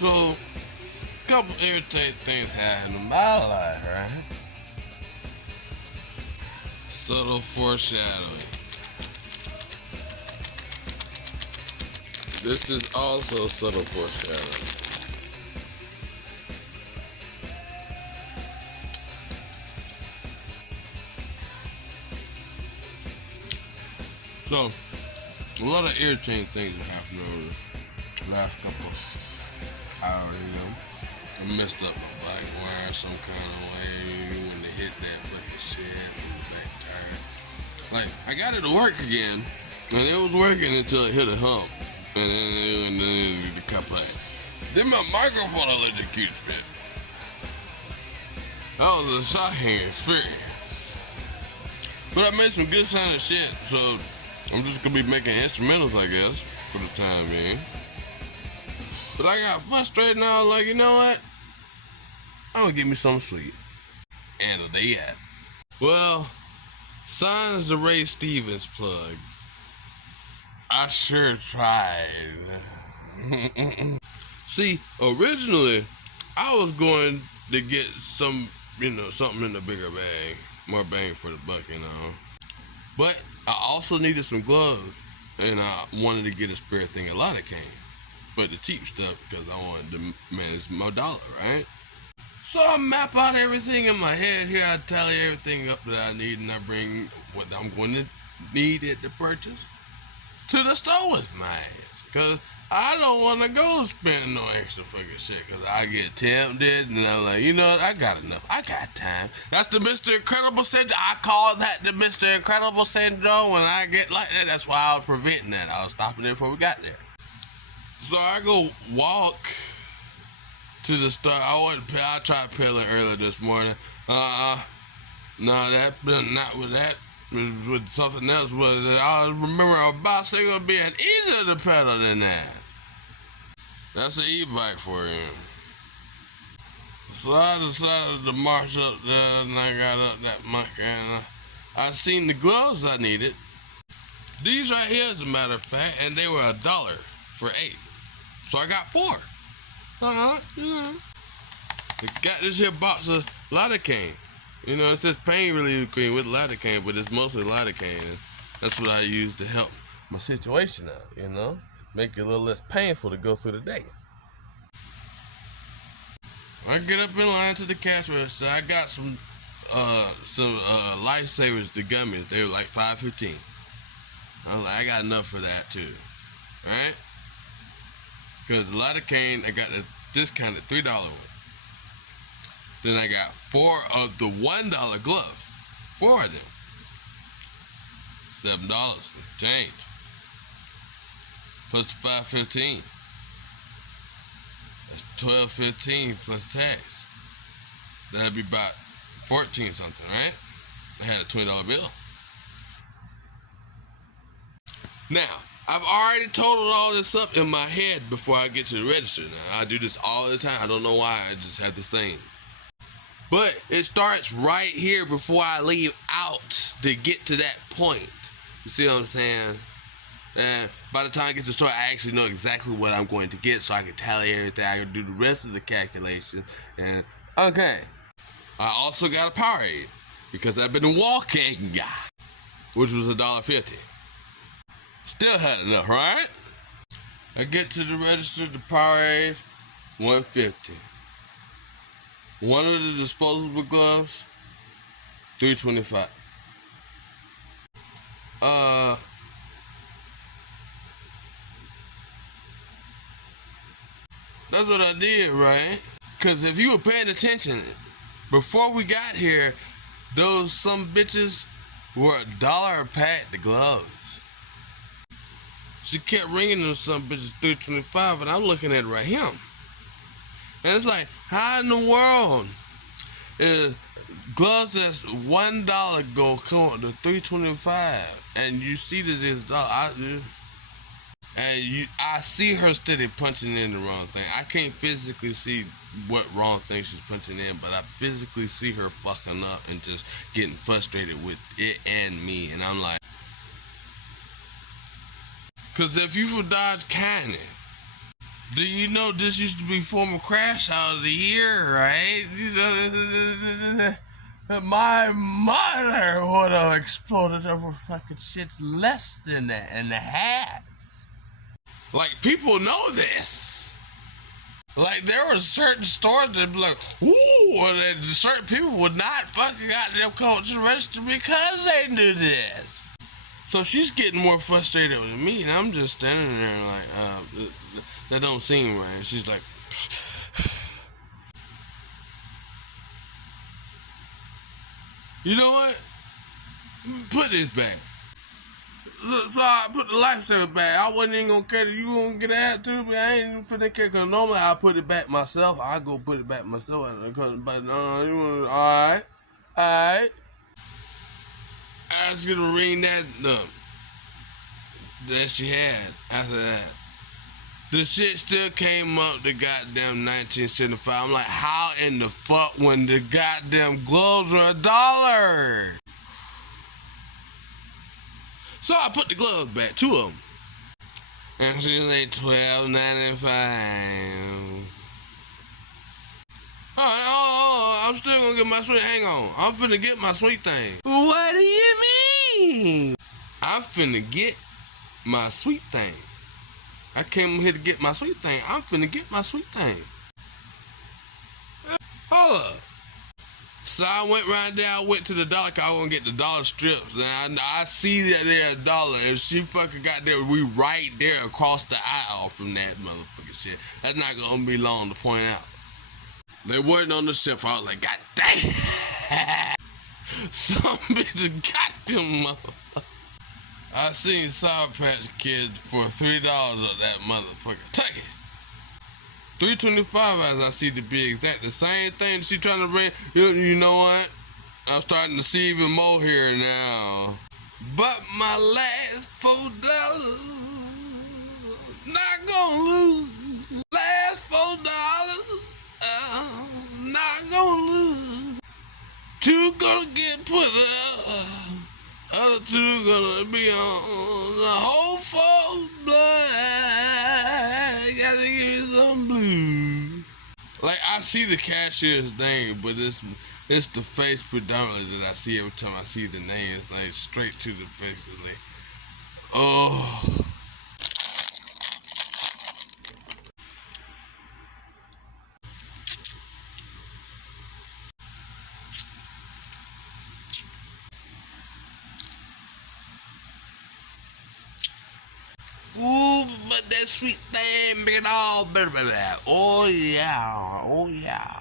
So, a couple irritating things happen in my life, right? Subtle foreshadowing. This is also subtle foreshadowing. So, a lot of irritating things have happened over the last couple hours, you know. I messed up my bike wire some kind of way when they hit that fucking shit on the back tire. Like, I got it to work again, and it was working until it hit a hump. And then the complaint. Then my microphone electrocutes me. That was a shocking experience. But I made some good sounding shit, so I'm just gonna be making instrumentals, I guess, for the time being. But I got frustrated and I was like, you know what? I'm gonna give me something sweet. And they at. Well, signs the Ray Stevens plug. I sure tried. See, originally, I was going to get some, something in the bigger bag. More bang for the buck, But I also needed some gloves, and I wanted to get a spare thing of lidocaine. But the cheap stuff, because I wanted to manage my dollar, right? So I map out everything in my head here. I tally everything up that I need, and I bring what I'm going to need it to purchase to the store with my ass. Because I don't want to go spend no extra fucking shit. Because I get tempted and I'm like, you know what? I got enough. I got time. That's the Mr. Incredible syndrome. I call that the Mr. Incredible syndrome when I get like that. That's why I was preventing that. I was stopping it before we got there. So I go walk to the store. I tried peeling earlier this morning. No, that not with that. With something else, but I remember a bicycle being easier to pedal than that. That's an e-bike for you. So I decided to march up there, and I got up that monkey, and I seen the gloves I needed. These right here, as a matter of fact, and they were $1 for 8. So I got 4. I got this here box of lidocaine. It says pain relief cream with lidocaine, but it's mostly lidocaine. That's what I use to help my situation out, Make it a little less painful to go through the day. I get up in line to the cash register. I got some Lifesavers, the gummies. They were like $5.15. I was like, I got enough for that too. Alright? Because the lidocaine, I got the discounted $3 one. Then I got 4 of the $1 gloves. 4 of them. $7 change. Plus $5.15. That's $12.15 plus tax. That'd be about 14 something, right? I had a $20 bill. Now, I've already totaled all this up in my head before I get to the register. Now, I do this all the time. I don't know why. I just have this thing. But it starts right here before I leave out to get to that point. You see what I'm saying? And by the time I get to the store, I actually know exactly what I'm going to get, so I can tally everything. I can do the rest of the calculation. And okay, I also got a Powerade because I've been walking, which was $1.50. Still had enough, right? I get to the register, the Powerade, $1.50. One of the disposable gloves, $3.25. That's what I did, right? Because if you were paying attention, before we got here, those some bitches were $1 a pack, the gloves. She kept ringing them some bitches $3.25, and I'm looking at it right here. And it's like, how in the world is gloves that's $1 go come up to $3.25, and you see that it's $1. I see her steady punching in the wrong thing. I can't physically see what wrong thing she's punching in, but I physically see her fucking up and just getting frustrated with it and me. And I'm like, because if you from Dodge County, Do you know this used to be former crash out of the year, right? You know, my mother would have exploded over fucking shits less than that, and it has. Like, people know this. Like, there were certain stores that be like, ooh, and certain people would not fucking goddamn come to the register because they knew this. So she's getting more frustrated with me, and I'm just standing there like, that don't seem right. And she's like, you know what? Put this back. So I put the lifesaver back. I wasn't even gonna care that you gonna get that to me. I ain't even finna care, cause normally I put it back myself. I go put it back myself. But you alright. I was gonna ring that that she had after that. The shit still came up to goddamn 1975. I'm like, how in the fuck when the goddamn gloves were $1? So I put the gloves back, 2 of them. And she was like $12.95. Alright, I'm still gonna get my sweet. Hang on. I'm finna get my sweet thing. What do you mean? I'm finna get my sweet thing. I came here to get my sweet thing. I'm finna get my sweet thing. Hold up. So I went right there. I went to the dollar. I was gonna get the dollar strips, and I see that they're $1. If she fucking got there, we right there across the aisle from that motherfucking shit. That's not gonna be long to point out. They weren't on the shelf. I was like, God damn. Some bitch got them motherfuckers. I seen Sour Patch Kids for $3 of that motherfucker. Take it. $3.25 as I see to be exact. The same thing she trying to bring. You know what? I'm starting to see even more here now. But my last $4, not gonna lose. Last $4, not gonna lose. 2 gonna get put up. Other 2 gonna be on the whole 4 blood. Gotta give me some blue. Like, I see the cashier's name, but it's the face predominantly that I see every time I see the name. It's like straight to the face. It's like, oh. Ooh, but that sweet thing make it all better. Oh yeah, oh yeah.